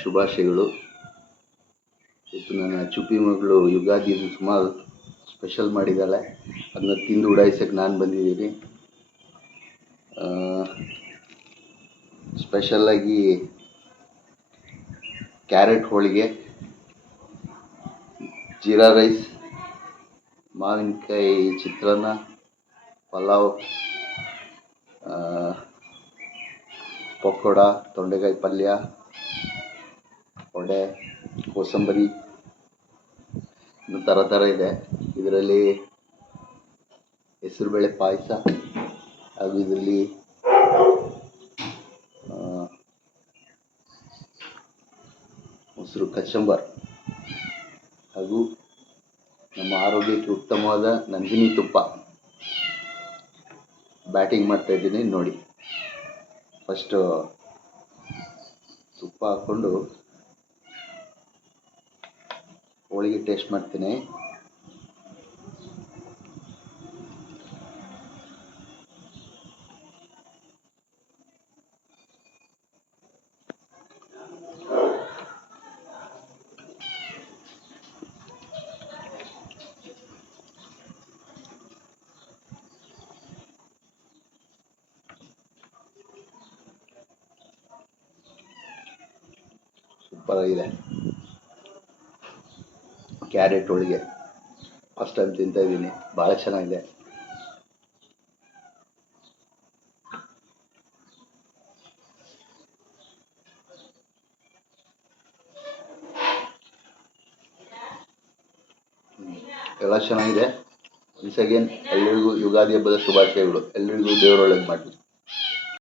ಶುಭಾಶಯಗಳು. ಇವತ್ತು ನನ್ನ ಚುಪ್ಪಿ ಮಗಳು ಯುಗಾದಿ ಸುಮಾರು ಸ್ಪೆಷಲ್ ಮಾಡಿದ್ದಾಳೆ. ಅದನ್ನ ತಿಂದು ಉಡಾಯಿಸೋಕ್ಕೆ ನಾನು ಬಂದಿದ್ದೀನಿ. ಸ್ಪೆಷಲ್ಲಾಗಿ ಕ್ಯಾರೆಟ್ ಹೋಳಿಗೆ, ಜೀರಾ ರೈಸ್, ಮಾವಿನಕಾಯಿ ಚಿತ್ರಾನ್ನ, ಪಲಾವ್, ಪಕೋಡ, ತೊಂಡೆಕಾಯಿ ಪಲ್ಯ, ವಡೆ, ಕೋಸಂಬರಿ, ಇನ್ನು ಥರ ಇದೆ. ಇದರಲ್ಲಿ ಹೆಸರುಬೇಳೆ ಪಾಯಸ ಹಾಗೂ ಇದರಲ್ಲಿ ಮೊಸರು ಕಚಂಬರ್ ಹಾಗೂ ನಮ್ಮ ಆರೋಗ್ಯಕ್ಕೆ ಉತ್ತಮವಾದ ನಂದಿನಿ ತುಪ್ಪ ಬ್ಯಾಟಿಂಗ್ ಮಾಡ್ತಾ ಇದ್ದೀನಿ ನೋಡಿ. ಫಸ್ಟು ತುಪ್ಪ ಹಾಕ್ಕೊಂಡು ಹೋಳಿಗೆ ಟೇಸ್ಟ್ ಮಾಡ್ತೀನಿ. ಸೂಪರ್ ಆಗಿದೆ. ಕ್ಯಾರೆಟ್ ಹೋಳಿಗೆ ಫಸ್ಟ್ ಟೈಮ್ ತಿಂತಾ ಇದ್ದೀನಿ, ಭಾಳ ಚೆನ್ನಾಗಿದೆ. ಎಲ್ಲ ಚೆನ್ನಾಗಿದೆ. ಒನ್ಸ್ ಅಗೇನ್ ಎಲ್ಲರಿಗೂ ಯುಗಾದಿ ಹಬ್ಬದ ಶುಭಾಶಯಗಳು. ಎಲ್ಲರಿಗೂ ದೇವರು ಒಳ್ಳೇದು ಮಾಡಲಿ.